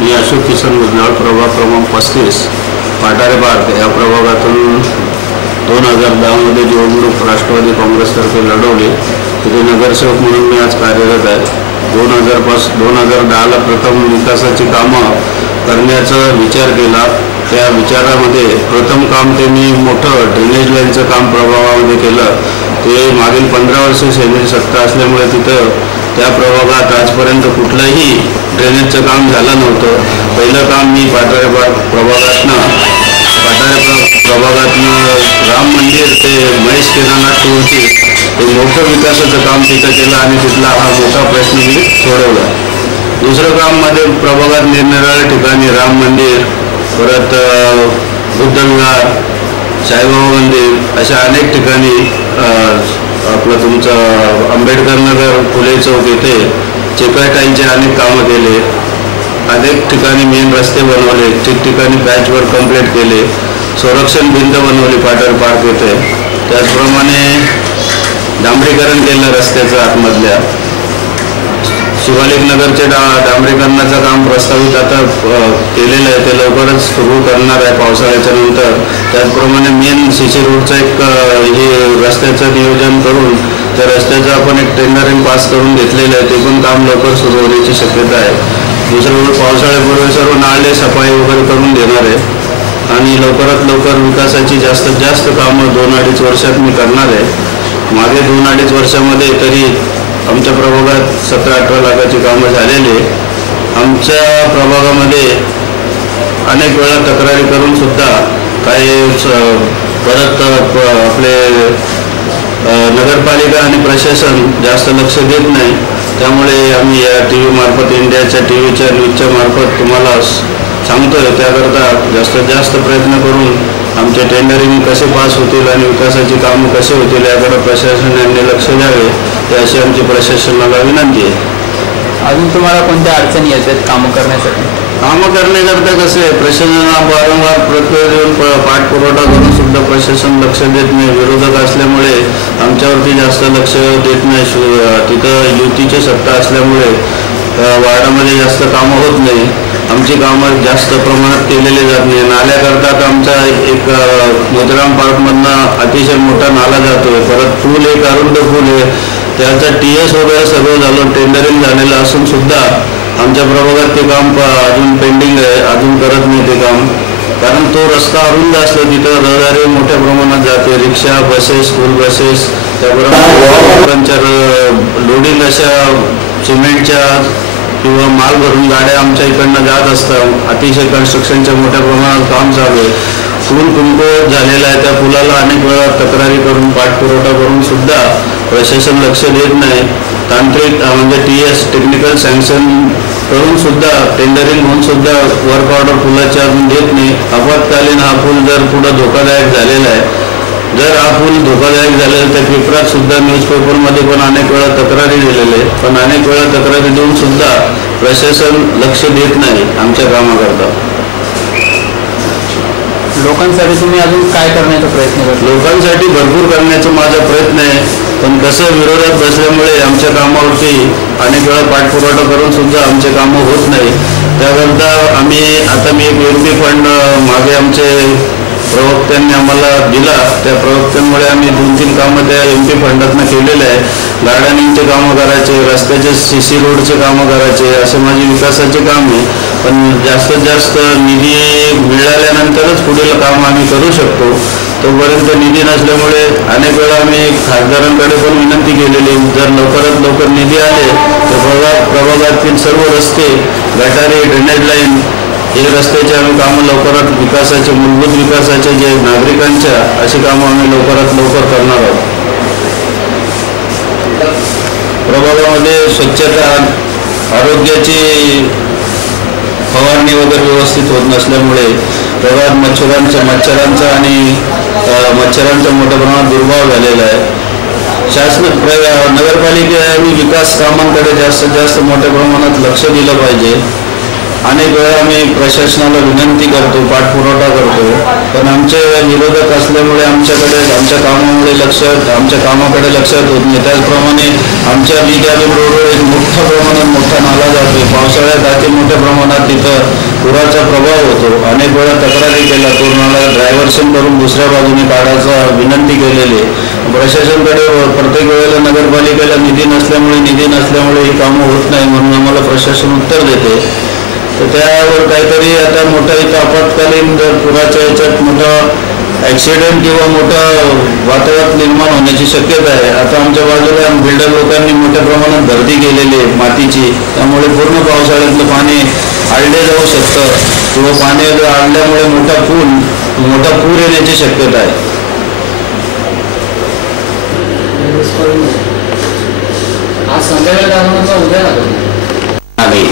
मी अशोक किसन गुजनाळ, प्रभाग क्रमांक 35 पाटारे पार्क या प्रभागातून 2010मध्ये निवडणूक राष्ट्रवादी काँग्रेसतर्फे लढवली. तिथे नगरसेवक म्हणून मी आज कार्यरत आहे. 2010ला प्रथम विकासाची कामं करण्याचा विचार केला. त्या विचारामध्ये प्रथम काम त्यांनी मोठं ड्रेनेज लाईनचं काम प्रभागामध्ये केलं. ते मागील 15 वर्ष शेजारी सत्ता असल्यामुळे तिथं त्या प्रभागात आजपर्यंत कुठलंही ड्रेनेजचं काम झालं नव्हतं. पहिलं काम मी पाटारे प्रभागातनं राम मंदिर ते महेश किराणा टोलची हे मोठं विकासाचं काम तिथं केलं आणि तिथला हा मोठा प्रश्न मी सोडवला. दुसरं काम मध्ये प्रभागात निरनिराळ्या ठिकाणी राम मंदिर, परत बुद्धविहार, साईबाबा मंदिर अशा अनेक ठिकाणी आपलं तुमचं आंबेडकर नगर, फुले चौक येथे चेकाटाईंचे अनेक कामं केले. अनेक ठिकाणी मेन रस्ते बनवले, ठिकठिकाणी पॅचवर कंप्लीट केले. संरक्षण भिंत बनवली पाटारे पार्क येथे. त्याचप्रमाणे डांबरीकरण केलं रस्त्याचं आतमधल्या. शिवालिक नगरचे डांबरीकरणाचं काम प्रस्तावित आता केलेलं आहे, ते लवकरच सुरू करणार आहे पावसाळ्याच्या नंतर. त्याचप्रमाणे मेन सीसी रोडचं एक हे रस्त्याचं नियोजन करून त्या रस्त्याचं आपण एक टेंडरिंग पास करून घेतलेलं आहे. ते पण काम लवकर सुरू होण्याची शक्यता आहे. दुसरं पावसाळ्यापूर्वी सर्व नाले सफाई वगैरे करून देणार आहे आणि लवकरात लवकर विकासाची जास्तीत जास्त कामं 2-2.5 वर्षात मी करणार आहे. मागे 2-2.5 वर्षामध्ये तरी आमच्या प्रभागात 17-18 लाखाची कामं झालेली. आमच्या प्रभागामध्ये अनेक वेळा तक्रारी करून सुद्धा काही परत आपले नगरपालिका आणि प्रशासन जास्त लक्ष देत नाही. त्यामुळे आम्ही या TV मार्फत, इंडियाच्या टीव्हीच्या न्यूजच्या मार्फत तुम्हाला सांगतोय. त्याकरता जास्तीत जास्त प्रयत्न करून आमचे टेंडरिंग कसे पास होतील आणि विकासाची कामं कसे होतील याकडे प्रशासनाने लक्ष द्यावे, ही अशी आमची प्रशासनाला विनंती आहे. अजून तुम्हाला कोणत्या अडचणी येतात कामं करण्यासाठी? कामं करण्याकरता कसं आहे, प्रशासनाला वारंवार प्रत्यय देऊन पाठपुरवठा करून सुद्धा प्रशासन लक्ष देत नाही. विरोधक असल्यामुळे आमच्यावरती जास्त लक्ष देत नाही. तिथं युतीची सत्ता असल्यामुळे वार्डामध्ये जास्त कामं होत नाही. आमची कामं जास्त प्रमाणात केलेली जात नाही. नाल्याकरता आमचा एक मोतीराम पार्कमधनं अतिशय मोठा नाला जातो आहे. परत पूल एक अरुंद पूल आहे, त्याचा TS वगैरे सगळं झालं, टेंडरिंग झालेलं असून सुद्धा आमच्या प्रभागात ते काम अजून पेंडिंग आहे. अजून करत नाही ते काम, कारण तो रस्ता अरुंद असतो. तिथं रहदारी मोठ्या प्रमाणात जाते. रिक्षा, बसेस, स्कूल बसेस, त्याबरोबर लोडिंग अशा सिमेंटच्या किंवा माल भरून गाड्या आमच्या इकडनं जात असतात. अतिशय कन्स्ट्रक्शनच्या मोठ्या प्रमाणात काम चालू आहे. पूल कमकुवत झालेला आहे. त्या पुलाला अनेक वेळा तक्रारी करून पाठपुरवठा करून सुद्धा प्रशासन लक्ष देत नाही. तांत्रिक म्हणजे TS टेक्निकल सँक्शन करून सुद्धा टेंडरिंग होऊन सुद्धा वर्क ऑर्डर पुलाच्या अजून देत नाही. आपत्कालीन हा पूल जर पुढं धोकादायक झालेला आहे, जर हा पूल धोकादायक झालेला तर पेपरात सुद्धा, न्यूजपेपरमध्ये पण अनेक वेळा तक्रारी दिलेले, पण अनेक वेळा तक्रारी देऊन सुद्धा प्रशासन लक्ष देत नाही आमच्या कामाकरता. लोकांसाठी तुम्ही अजून काय करण्याचा प्रयत्न करता? लोकांसाठी भरपूर करण्याचा माझा प्रयत्न आहे, पण कसं विरोधात बसल्यामुळे आमच्या कामावरती अनेक वेळा पाठपुरवठा करून सुद्धा आमचे कामं होत नाही. त्याकरता मी एक MP फंड मागे आमचे प्रवक्त्यांनी आम्हाला दिला. त्या प्रवक्त्यांमुळे आम्ही 2-3 कामं त्या MP फंडातनं केलेले आहे. गार्डनिंगचे कामं करायचे, रस्त्याचे CC रोडचे कामं करायचे, असे माझी विकासाचे काम आहे. पण जास्तीत जास्त निधी मिळाल्यानंतरच पुढील काम आम्ही करू शकतो. तोपर्यंत निधी नसल्यामुळे अनेक वेळा आम्ही खासदारांकडे पण विनंती केलेली, जर लवकरात लवकर निधी आले तर प्रभागातील सर्व रस्ते, गटारे, ड्रेनेज लाईन हे रस्त्याचे आम्ही कामं लवकरात विकासाचे, मूलभूत विकासाचे जे नागरिकांच्या अशी कामं आम्ही लवकरात लवकर करणार आहोत. प्रभागामध्ये स्वच्छता, आरोग्याची फवारणी वगैरे व्यवस्थित होत नसल्यामुळे प्रभागात मच्छरांचा आणि मच्छरांचा मोठ्या प्रमाणात दुर्भाव झालेला आहे. नगरपालिकेने विकास कामांकडे जास्तीत जास्त मोठ्या प्रमाणात लक्ष दिलं पाहिजे. अनेक वेळा आम्ही प्रशासनाला विनंती करतो, पाठपुरवठा करतो, पण आमचे विरोधक असल्यामुळे आमच्या कामाकडे लक्षात होत नाही. त्याचप्रमाणे आमच्या बिगाली रोडवर एक मोठ्या प्रमाणात मोठा नाला जातो. पावसाळ्यात अति मोठा मोठ्या प्रमाणात तिथं पुराचा प्रभाव होतो. अनेक वेळा तक्रारी केल्या, पूर्णाला डायव्हर्शन करून दुसऱ्या बाजूने काढायचा विनंती केलेली. प्रशासनाकडे प्रत्येक वेळेला नगरपालिकेला निधी नसल्यामुळे ही कामं होत नाही म्हणून आम्हाला प्रशासन उत्तर देते. तर त्यावर काहीतरी आता मोठा इथं आपत्कालीन पुराच्या याच्यात मोठा ॲक्सिडेंट किंवा मोठा वातावरण निर्माण होण्याची शक्यता आहे. आता आमच्या बाजूला बिल्डर लोकांनी मोठ्या प्रमाणात भरती केलेली आहे मातीची, त्यामुळे पूर्ण पावसाळ्यातलं पाणी आळले जाऊ शकतं किंवा पाणी आळल्यामुळे मोठा पूर येण्याची शक्यता आहे. आज संध्याकाळी उद्या नाही